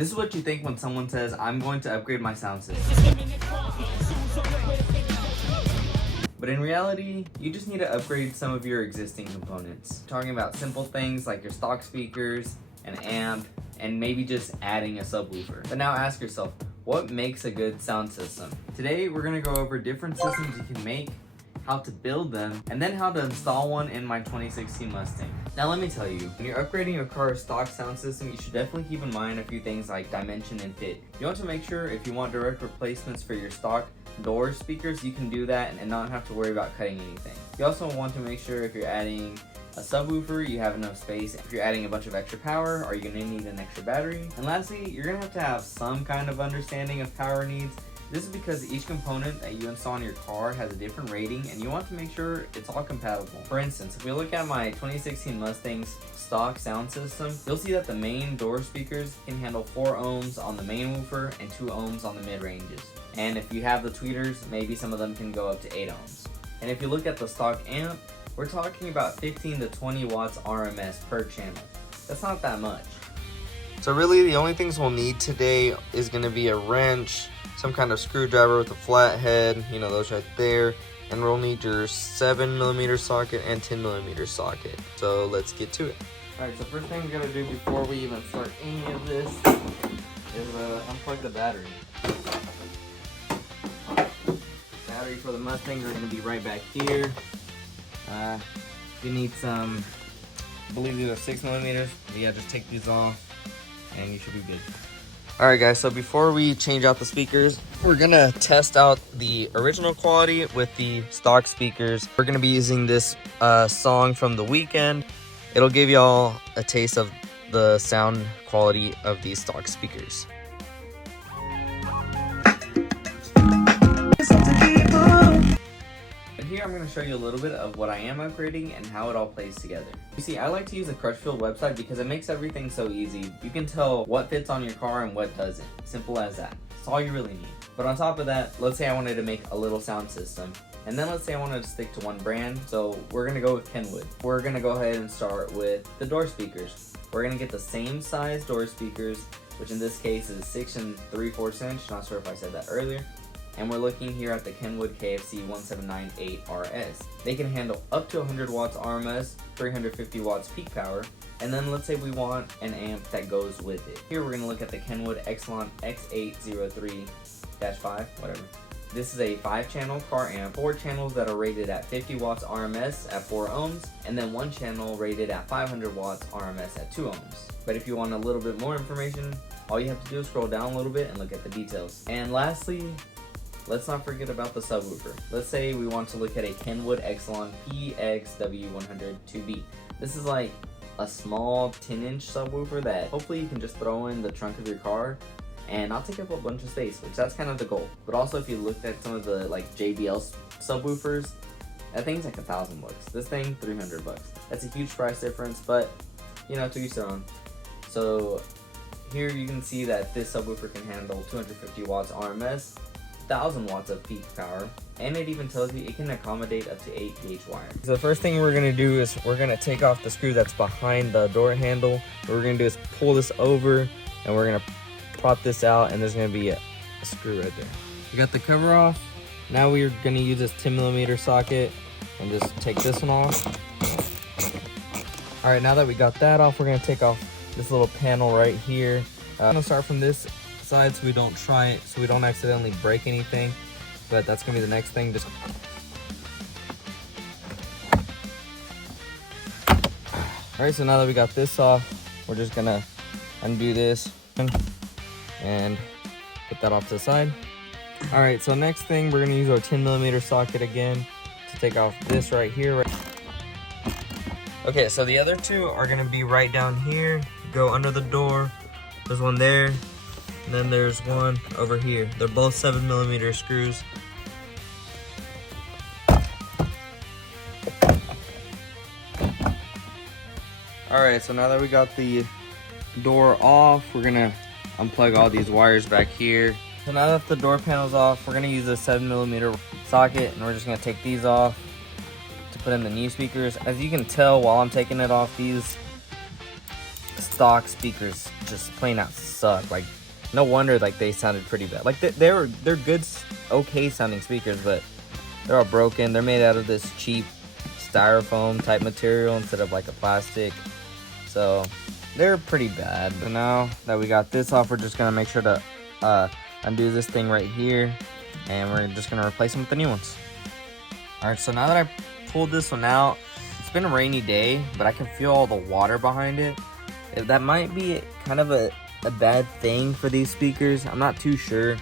This is what you think when someone says, I'm going to upgrade my sound system. But in reality, you just need to upgrade some of your existing components. Talking about simple things like your stock speakers, an amp, and maybe just adding a subwoofer. But now ask yourself, what makes a good sound system? Today, we're gonna go over different systems you can make, how to build them, and then how to install one in my 2016 Mustang. Now let me tell you, when you're upgrading your car's stock sound system, you should definitely keep in mind a few things like dimension and fit. You want to make sure if you want direct replacements for your stock door speakers, you can do that and not have to worry about cutting anything. You also want to make sure if you're adding a subwoofer, you have enough space. If you're adding a bunch of extra power, are you going to need an extra battery? And lastly, you're going to have some kind of understanding of power needs. This is because each component that you install in your car has a different rating and you want to make sure it's all compatible. For instance, if we look at my 2016 Mustang's stock sound system, you'll see that the main door speakers can handle 4 ohms on the main woofer and 2 ohms on the mid-ranges. And if you have the tweeters, maybe some of them can go up to 8 ohms. And if you look at the stock amp, we're talking about 15 to 20 watts RMS per channel. That's not that much. So really the only things we'll need today is going to be a wrench, some kind of screwdriver with a flathead, you know, those right there, and we'll need your 7mm socket and 10mm socket. So let's get to it. Alright, so first thing we gotta do before we even start any of this is unplug the battery. Battery for the Mustangs are gonna be right back here. You need some, I believe these are 6mm. Yeah, just take these off and you should be good. Alright guys, so before we change out the speakers, we're gonna test out the original quality with the stock speakers. We're gonna be using this song from The Weeknd. It'll give y'all a taste of the sound quality of these stock speakers. And here I'm going to show you a little bit of what I am upgrading and how it all plays together. You see, I like to use the Crutchfield website because it makes everything so easy. You can tell what fits on your car and what doesn't. Simple as that. It's all you really need. But on top of that, let's say I wanted to make a little sound system. And then let's say I wanted to stick to one brand. So we're going to go with Kenwood. We're going to go ahead and start with the door speakers. We're going to get the same size door speakers, which in this case is 6 3/4 inch. Not sure if I said that earlier. And we're looking here at the Kenwood KFC 1798RS. They can handle up to 100 watts RMS, 350 watts peak power, and then let's say we want an amp that goes with it. Here we're going to look at the Kenwood Exelon X803-5, whatever. This is a 5-channel car amp, 4 channels that are rated at 50 watts RMS at 4 ohms, and then 1 channel rated at 500 watts RMS at 2 ohms. But if you want a little bit more information, all you have to do is scroll down a little bit and look at the details. And lastly, let's not forget about the subwoofer. Let's say we want to look at a Kenwood Exelon PXW102B. This is like a small 10-inch subwoofer that hopefully you can just throw in the trunk of your car and not take up a bunch of space, which that's kind of the goal. But also if you looked at some of the like JBL subwoofers, that thing's like $1,000 bucks. This thing, $300 bucks. That's a huge price difference, but you know, to each their own. So here you can see that this subwoofer can handle 250 watts RMS, 1000 watts of peak power, and it even tells you it can accommodate up to 8 gauge wire. So the first thing we're gonna do is we're gonna take off the screw that's behind the door handle. What we're gonna do is pull this over and we're gonna pop this out, and there's gonna be a screw right there. We got the cover off. Now we're gonna use this 10mm socket and just take this one off. All right, now that we got that off, we're gonna take off this little panel right here. I'm gonna start from this side so we don't accidentally break anything, but that's gonna be the next thing. Just all right, so now that we got this off, we're just gonna undo this and put that off to the side. All right, so next thing, we're gonna use our 10mm socket again to take off this right here. Okay, so the other two are gonna be right down here, go under the door. There's one there, and then there's one over here. They're both 7mm screws. All right, so now that we got the door off, we're gonna unplug all these wires back here. So now that the door panel's off, we're gonna use a 7mm socket, and we're just gonna take these off to put in the new speakers. As you can tell while I'm taking it off, these stock speakers just plain out suck. Like, no wonder like they sounded pretty bad. Like they're good, okay sounding speakers, but they're all broken. They're made out of this cheap styrofoam type material instead of like a plastic, so they're pretty bad. But now that we got this off, we're just gonna make sure to undo this thing right here, and we're just gonna replace them with the new ones. All right, so now that I pulled this one out, it's been a rainy day, but I can feel all the water behind it. That might be kind of a bad thing for these speakers. I'm not too sure,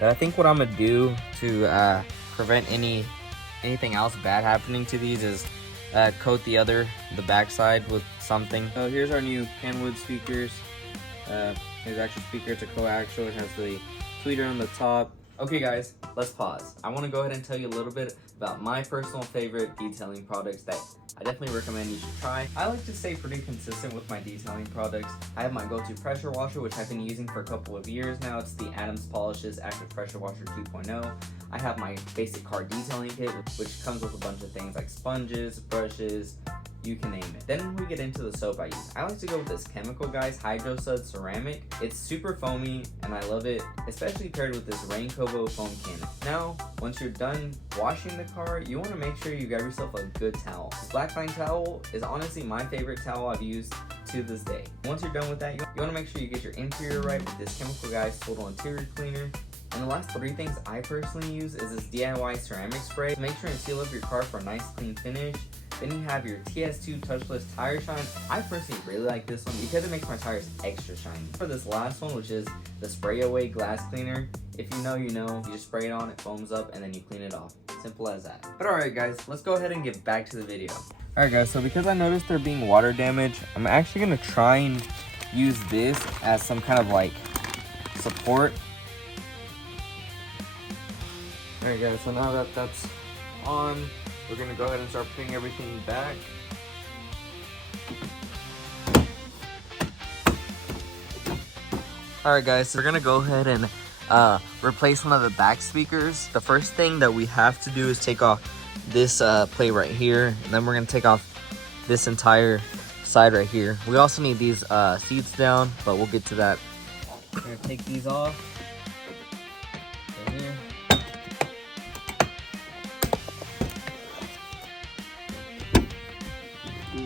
but I think what I'm gonna do to prevent anything else bad happening to these is coat the backside with something. So here's our new Kenwood speakers. Here's actual speaker. It's a coaxial. It has the tweeter on the top. Okay guys, let's pause. I want to go ahead and tell you a little bit about my personal favorite detailing products that I definitely recommend you should try. I like to stay pretty consistent with my detailing products. I have my go-to pressure washer, which I've been using for a couple of years now. It's the Adams Polishes Active Pressure Washer 2.0. I have my basic car detailing kit, which comes with a bunch of things like sponges, brushes, you can name it. Then we get into the soap I use. I like to go with this Chemical Guys Hydro Sud Ceramic. It's super foamy and I love it, especially paired with this Rain Kobo foam cannon. Now, once you're done washing the car, you want to make sure you grab yourself a good towel. This Blackline towel is honestly my favorite towel I've used to this day. Once you're done with that, you want to make sure you get your interior right with this Chemical Guys Total Interior Cleaner. And the last three things I personally use is this DIY ceramic spray to make sure and seal up your car for a nice clean finish. Then you have your TS2 Touchless Tire Shine. I personally really like this one because it makes my tires extra shiny. For this last one, which is the Spray Away Glass Cleaner, if you know, you know. You just spray it on, it foams up, and then you clean it off. Simple as that. But alright guys, let's go ahead and get back to the video. Alright guys, so because I noticed there being water damage, I'm actually going to try and use this as some kind of like support. Alright guys, so now that that's on, we're going to go ahead and start putting everything back. Alright guys, so we're going to go ahead and replace one of the back speakers. The first thing that we have to do is take off this plate right here, and then we're going to take off this entire side right here. We also need these seats down, but we'll get to that. We're going to take these off. Right here.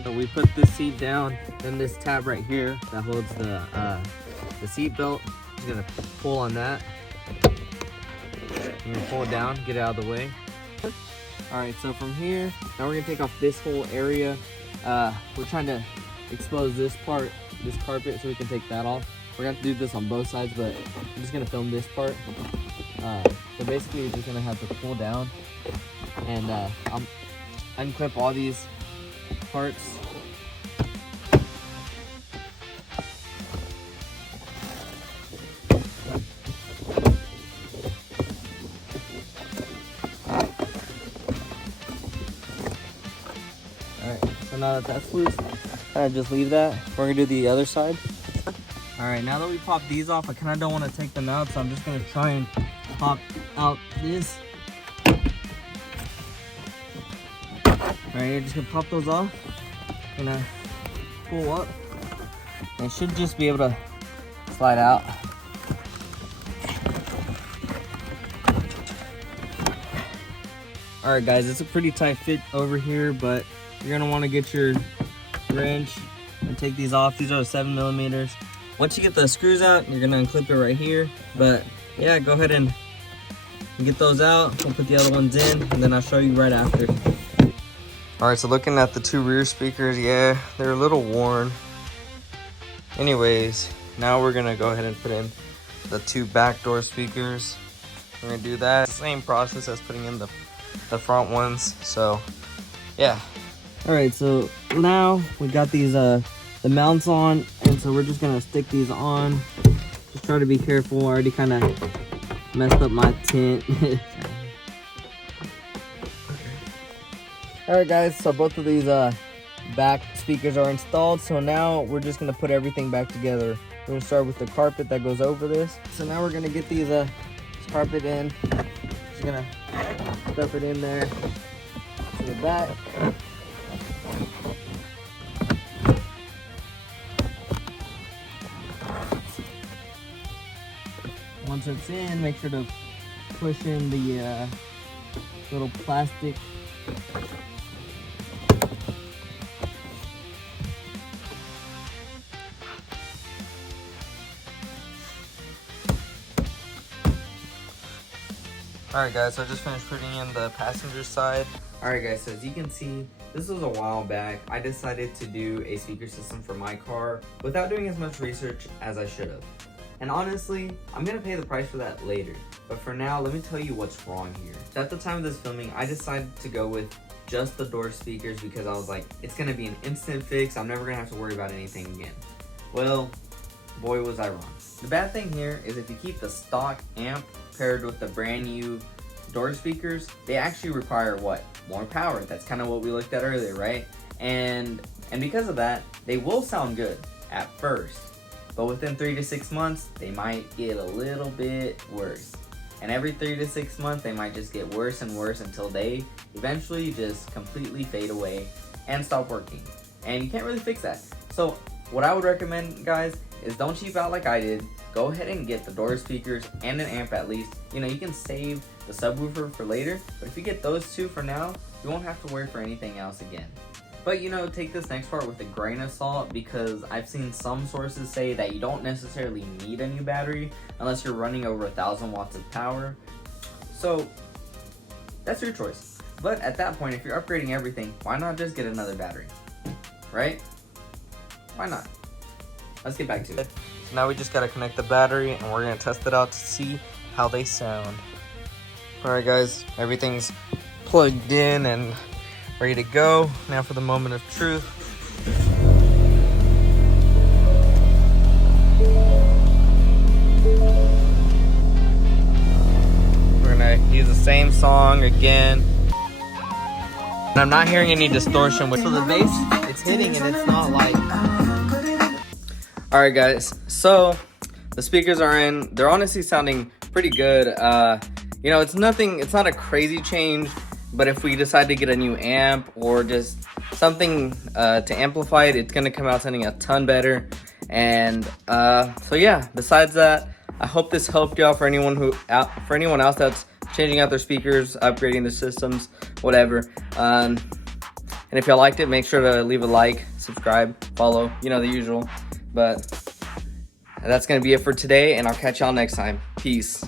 So we put this seat down, then this tab right here that holds the seat belt is gonna pull on that. I'm gonna pull it down, get it out of the way. Alright, so from here, now we're gonna take off this whole area. We're trying to expose this part, this carpet, so we can take that off. We're gonna have to do this on both sides, but I'm just gonna film this part. So basically, you're just gonna have to pull down and unclip all these parts. Alright, so now that that's loose, just leave that. We're gonna do the other side. Alright, now that we popped these off, I kinda don't want to take them out, so I'm just gonna try and pop out this. Alright, you're just gonna pop those off. Gonna pull up. And it should just be able to slide out. Alright guys, it's a pretty tight fit over here, but you're gonna want to get your wrench and take these off. These are 7mm. Once you get the screws out, you're gonna unclip it right here. But yeah, go ahead and get those out. We'll put the other ones in, and then I'll show you right after. Alright, so looking at the two rear speakers, yeah, they're a little worn. Anyways, now we're gonna go ahead and put in the two back door speakers. We're gonna do that. Same process as putting in the front ones, so yeah. Alright, so now we got these the mounts on, and so we're just gonna stick these on. Just try to be careful. I already kind of messed up my tint. Alright guys, so both of these back speakers are installed, so now we're just going to put everything back together. We're going to start with the carpet that goes over this. So now we're going to get these this carpet in. Just going to stuff it in there to the back. Once it's in, make sure to push in the little plastic. Alright guys, so I just finished putting in the passenger side. Alright guys, so as you can see, this was a while back. I decided to do a speaker system for my car without doing as much research as I should have. And honestly, I'm gonna pay the price for that later. But for now, let me tell you what's wrong here. So at the time of this filming, I decided to go with just the door speakers because I was like, it's gonna be an instant fix. I'm never gonna have to worry about anything again. Well, boy was I wrong. The bad thing here is if you keep the stock amp paired with the brand new door speakers, they actually require what? More power. That's kind of what we looked at earlier, right? And because of that, they will sound good at first, but within 3 to 6 months, they might get a little bit worse. And every 3 to 6 months, they might just get worse and worse until they eventually just completely fade away and stop working. And you can't really fix that. So what I would recommend, guys, is don't cheap out like I did. Go ahead and get the door speakers and an amp at least. You know, you can save the subwoofer for later, but if you get those two for now, you won't have to worry for anything else again. But you know, take this next part with a grain of salt because I've seen some sources say that you don't necessarily need a new battery unless you're running over 1,000 watts of power. So that's your choice. But at that point, if you're upgrading everything, why not just get another battery, right? Why not? Let's get back to it. So now we just gotta connect the battery and we're gonna test it out to see how they sound. Alright guys, everything's plugged in and ready to go. Now for the moment of truth. We're gonna use the same song again. And I'm not hearing any distortion with, so the bass, it's hitting and it's not like. Alright guys, so the speakers are in. They're honestly sounding pretty good. You know, it's not a crazy change, but if we decide to get a new amp or just something to amplify it, it's gonna come out sounding a ton better. And so yeah, besides that, I hope this helped you out for anyone else that's changing out their speakers, upgrading their systems, whatever. And if y'all liked it, make sure to leave a like, subscribe, follow, you know, the usual. But that's gonna be it for today, and I'll catch y'all next time. Peace.